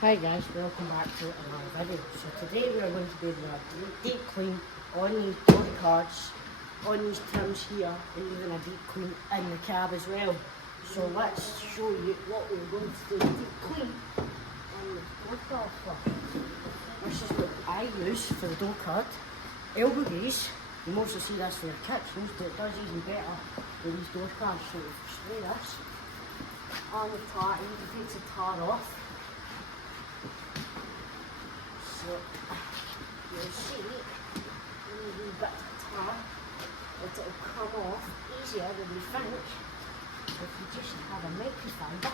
Hi guys, welcome back to another video. So today we are going to be doing a deep clean on these door cards, on these trims here, and even a deep clean in the cab as well. So let's show you what we're going to do deep clean on the door card first. This is what I use for the door card. Elbow grease. You mostly see this for your kitchens, but it does even better with these door cards. So we spray this on the tar, and you can take the tar off. So you'll see a wee bit of tar that it'll come off easier than you think if you just have a microfiber.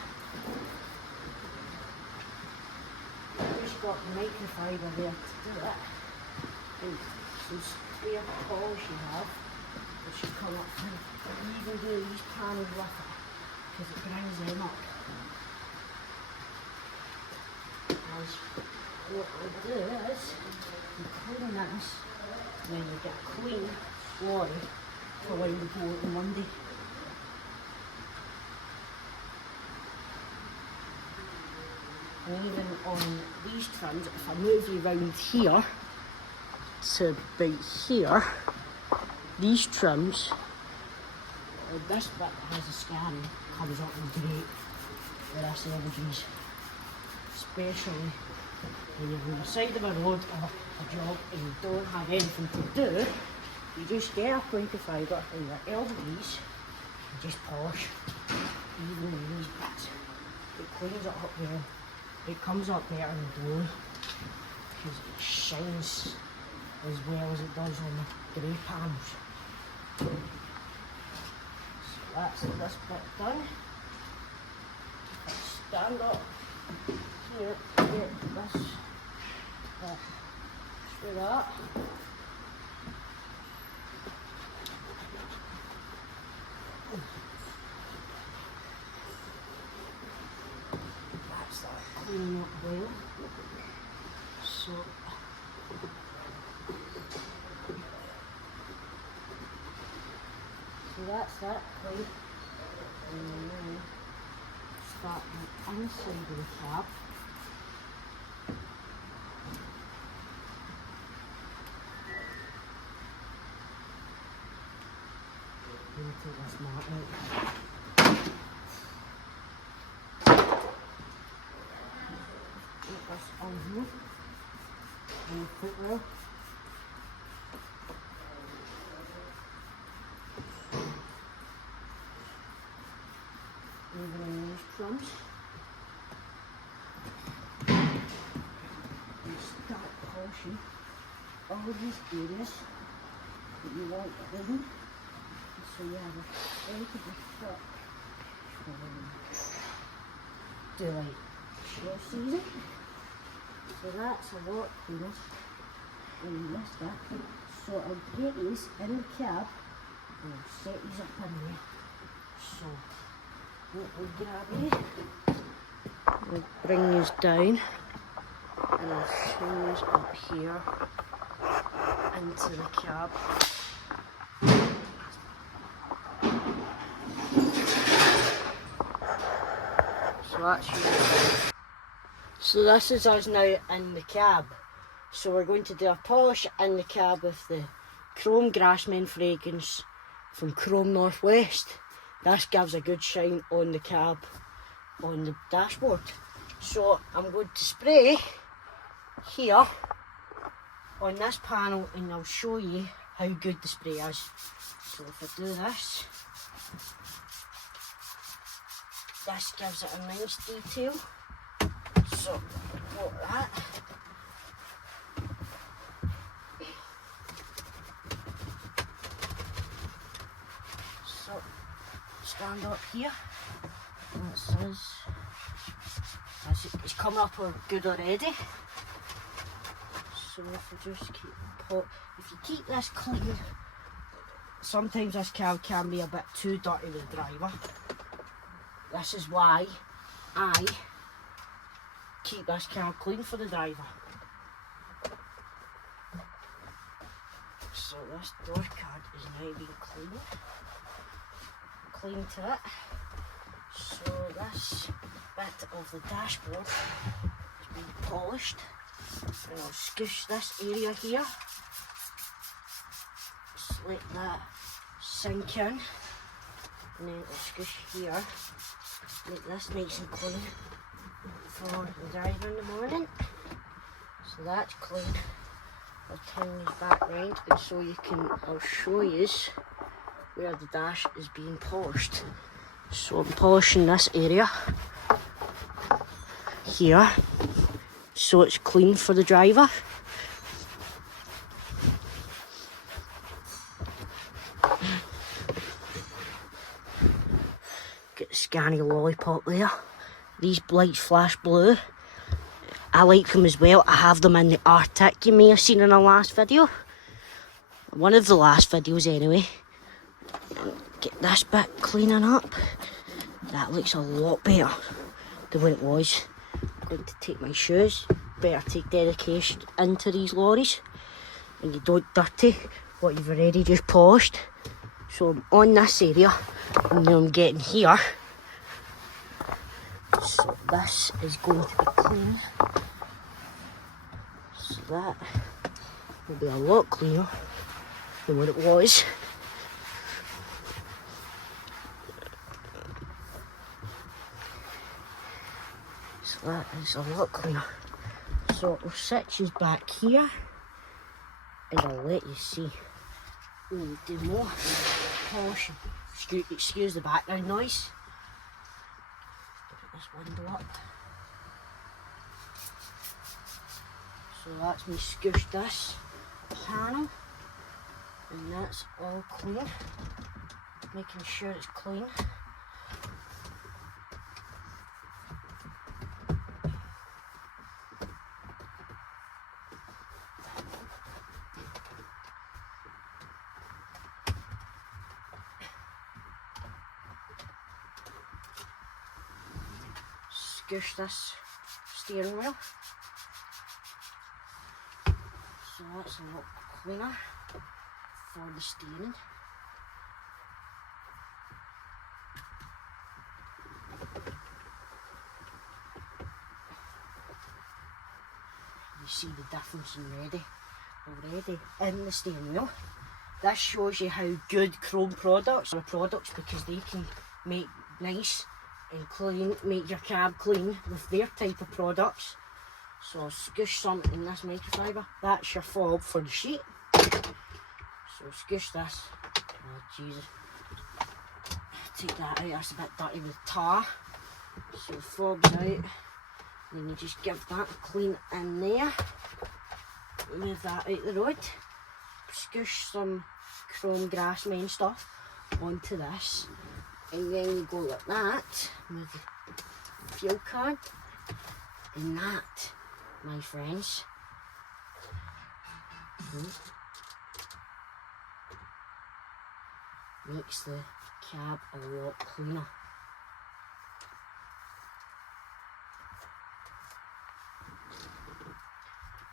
You've just got the microfiber there to do it. And some clear polish you have, it should come up through. You even do these panels with it because it brings them up. As what we'll do is you clean this, and then you get a clean lorry for when you go on Monday. And even on these trims, if I move you around here to about here, these trims, this bit has a scan, comes up in great, the rest of the everything's especially when you're on the side of a road or a job and you don't have anything to do, you just get a pointer fibre and your elbow grease and just polish even these bits. It cleans it up well. It comes up better in the door because it shines as well as it does on the grey panels. So that's this bit done. Stand up. Here, this, through that. That's that cleaning up well. So that's that clean. And then start the inside of the cab. Take this mat out. Put this on here and the footwell. Even in these trims. And start polishing all these areas that you want hidden. So you have a relatively thick daylight shell season. So that's a lot cleaner than this bit. So I'll get these in the cab and I'll set these up in there. So what we'll grab these, we'll bring these down and I'll swing these up here into the cab. So this is us now in the cab. So we're going to do a polish in the cab with the Chrome Grassman fragrance from Chrome Northwest. This gives a good shine on the cab, on the dashboard. So I'm going to spray here on this panel and I'll show you how good the spray is. So if I do this, this gives it a nice detail. So, got that. So, stand up here. And it says, it's coming up good already. So if you just if you keep this clean, sometimes this cab can be a bit too dirty with the driver. This is why I keep this car clean for the driver. So this door card is now being cleaned to it. So this bit of the dashboard is be polished. And I'll squish this area here. Just let that sink in. And then I'll squish here. Make this nice and clean for the driver in the morning. So that's clean. I'll turn these back round and so you can, I'll show you where the dash is being polished. So I'm polishing this area here so it's clean for the driver. Get the Scania lollipop there. These lights flash blue. I like them as well. I have them in the Arctic you may have seen in the last video. One of the last videos anyway. Get this bit cleaning up. That looks a lot better than what it was. I'm going to take my shoes. Better take dedication into these lorries. And you don't dirty what you've already just polished. So I'm on this area and then I'm getting here. So this is going to be clean. So that will be a lot cleaner than what it was. So that is a lot cleaner. So I'll sit you back here and I'll let you see. We'll do more polishing. Excuse the background noise. Put this window up. So that's me scooshed this panel and that's all clean. Making sure it's clean. Scoosh this steering wheel. So that's a lot cleaner for the steering. You see the difference already in the steering wheel. This shows you how good Chrome products are because they can make nice and clean, make your cab clean with their type of products. So I'll scoosh some in this microfiber. That's your fob for the sheet. So scoosh this. Oh Jesus. Take that out, that's a bit dirty with tar. So fob's out. Then you just give that a clean in there. Move that out the road. Scoosh some Chrome Grassman stuff onto this. And then you go like that, with the fuel card, and that, my friends, makes the cab a lot cleaner.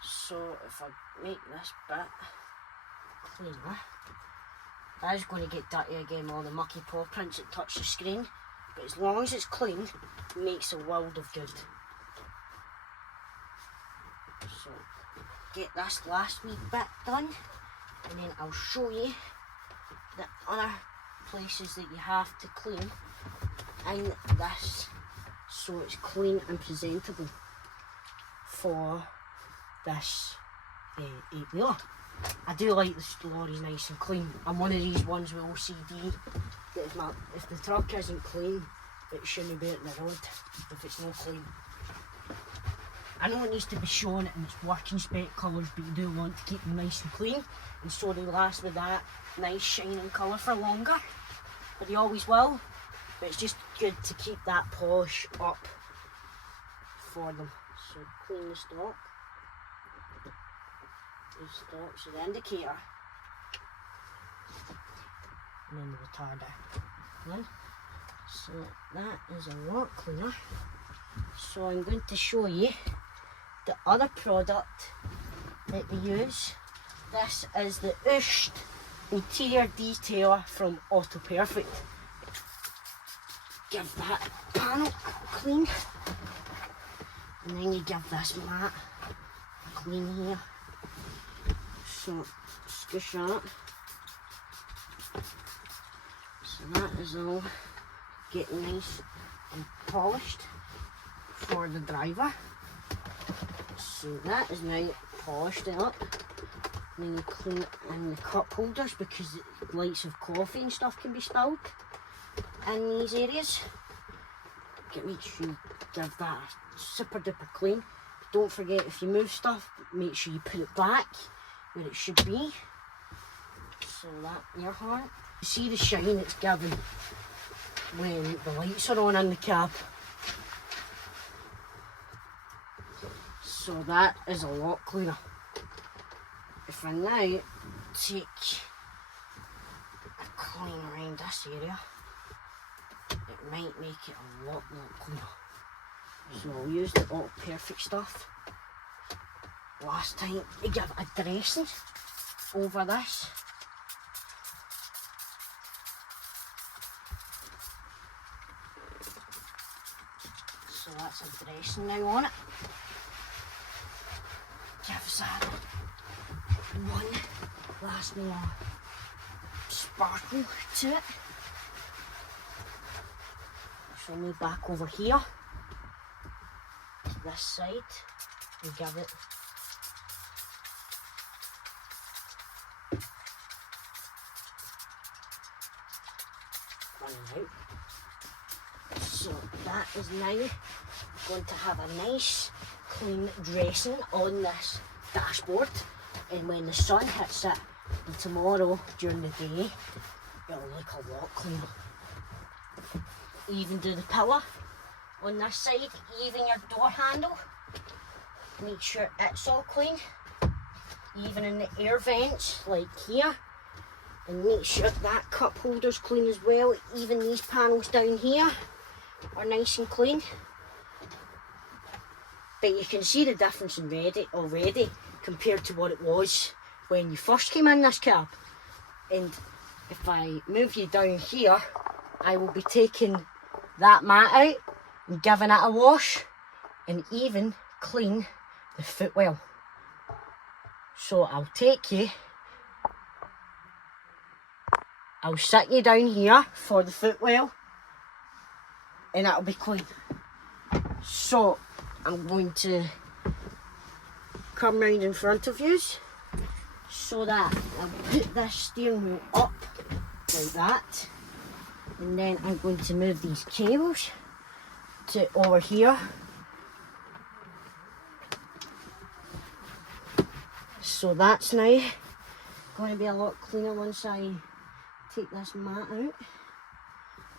So if I make this bit cleaner, that is going to get dirty again, all the mucky paw prints that touch the screen. But as long as it's clean, it makes a world of good. So, get this last wee bit done, and then I'll show you the other places that you have to clean in this, so it's clean and presentable for this 8-wheeler. I do like the lorries nice and clean. I'm one of these ones with OCD that if the truck isn't clean, it shouldn't be out in the road if it's not clean. I know it needs to be shown in its working spec colours, but you do want to keep them nice and clean, and so they last with that nice shining colour for longer. But they always will, but it's just good to keep that polish up for them. So clean the stock. The stock, so the indicator, and then the retarder. So that is a lot cleaner. So I'm going to show you the other product that we use. This is the Oost Interior Detailer from Auto Perfect. Give that panel a clean. And then you give this mat a clean here. So squish that. So that is all getting nice and polished for the driver. So that is now polished it up. And then you clean it in the cup holders because the lights of coffee and stuff can be spilled in these areas. Make sure you give that a super duper clean. Don't forget, if you move stuff, make sure you put it back where it should be. So that air horn. You see the shine it's given when the lights are on in the cab. So that is a lot cleaner. If I now take a clean around this area, it might make it a lot cleaner. So I'll use the All Perfect stuff. Last time we gave it a dressing over this. So that's a dressing now on it. Gives that one last more sparkle to it. So move back over here to this side and give it running out. So that is now going to have a nice clean dressing on this dashboard, and when the sun hits it tomorrow during the day, it'll look a lot cleaner. Even do the pillar on this side, even your door handle, make sure it's all clean, even in the air vents like here, and make sure that cup holder's clean as well. Even these panels down here are nice and clean. But you can see the difference already compared to what it was when you first came in this cab. And if I move you down here, I will be taking that mat out and giving it a wash and even clean the footwell. So I'll sit you down here for the footwell and that'll be clean. So I'm going to come round in front of you so that I'll put this steering wheel up like that, and then I'm going to move these cables to over here. So that's now going to be a lot cleaner once I take this mat out.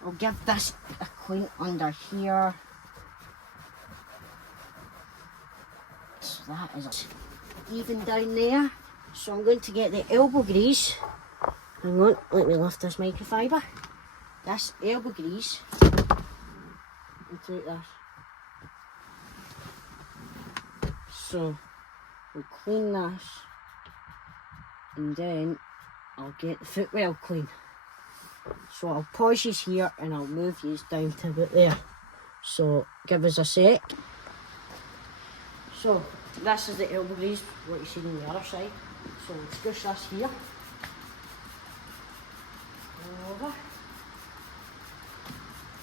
I'll give this a clean under here. So that is even down there. So I'm going to get the elbow grease. Hang on, let me lift this microfiber. This elbow grease. And take this. So we'll clean this. And then I'll get the footwell clean. So I'll pause you here and I'll move you down to about there. So give us a sec. So this is the elbow grease, what you see on the other side. So we'll squish this here. Over.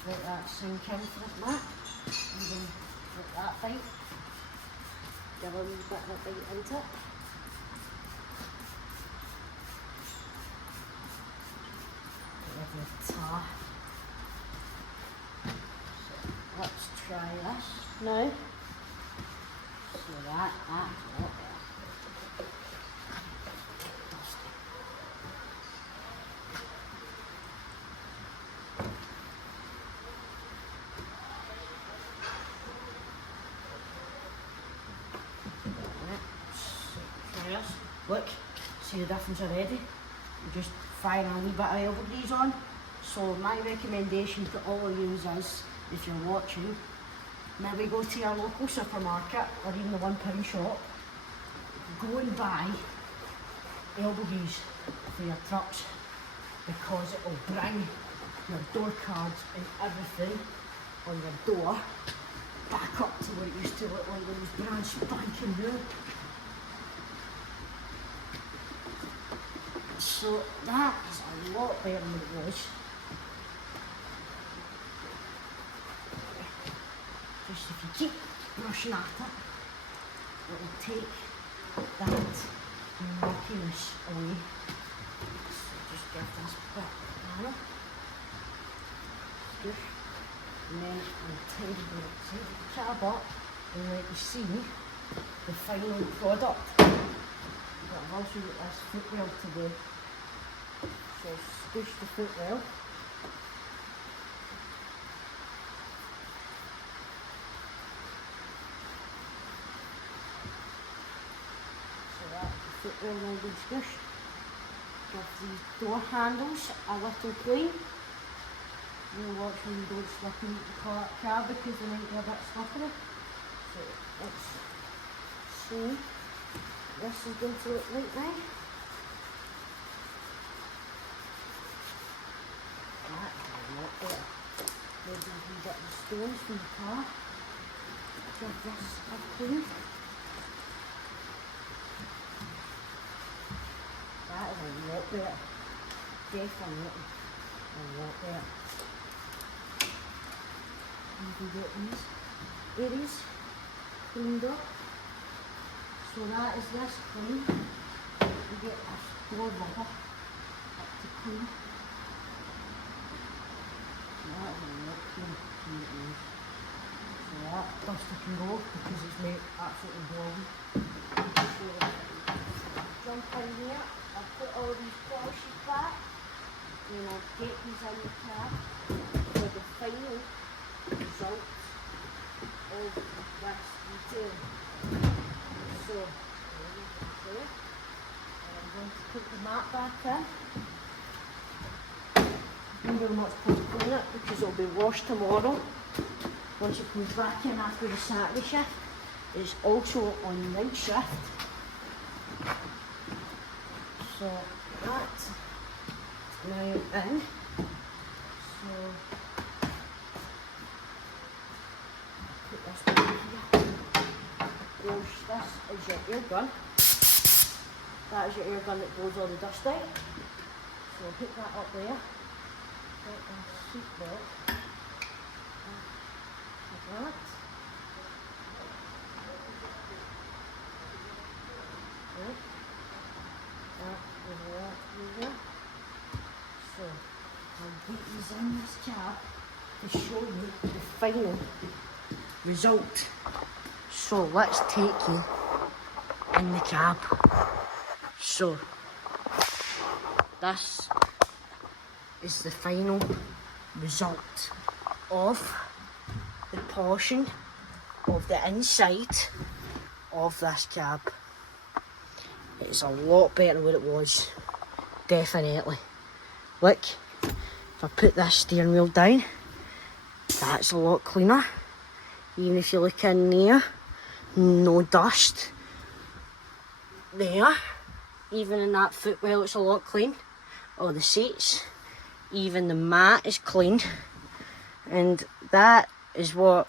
Let that sink into the mat. Even let that bite. Give a wee bit of a bite into it. Give it a tar. So let's try this now. So that's a lot better. Look, see the difference already? You just fire a wee bit of elbow grease on. So my recommendation to all of you is, if you're watching, maybe go to your local supermarket or even the £1 shop, go and buy elbow grease for your trucks, because it will bring your door cards and everything on your door back up to what it used to look like when it was brand spanking new. So that is a lot better than it was. Just if you keep brushing at it, it will take that murkiness away. So just give this bit of banana. Good. And then I'll tidy the cab up and let you see the final product. But I've also got this footwell to do. So squish the footwell. So that's the footwell all good squished. Give these door handles a little clean. You watch when you don't slip into the car because they might be a bit slippery. So let's see what this is going to look like now. That is a lot better. Maybe we get the stones from the car. Give this a clean. That is a lot better. Definitely a lot better. You can get these areas cleaned up. So that is this clean. You get this door rubber up to clean. That is a lot clean. So that duster can go because it's made absolutely boiling. So jump in here, I'll put all these polishes back, and I'll get these in the cab for the final result of this detail. So, there. I'm going to put the mat back in. I'm very much point to clean it because it'll be washed tomorrow. Once it comes back in after the Saturday shift, it's also on night shift. So that's now in. So put this back here. Wash this is your air gun. That is your air gun that blows all the dust out. So I'll put that up there. Put a seat belt. Like that. Right. That. So I'll get these in this cab to show you the final result. So let's take you in the cab. So this is the final result of the polishing of the inside of this cab. It's a lot better than what it was, definitely. Look, if I put this steering wheel down, that's a lot cleaner. Even if you look in there, no dust there. Even in that footwell, it's a lot clean. All the seats, even the mat is clean. And that is what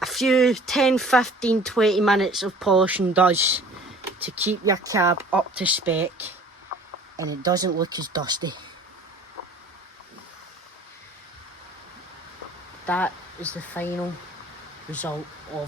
a few 10, 15, 20 minutes of polishing does to keep your cab up to spec, and it doesn't look as dusty. That is the final result of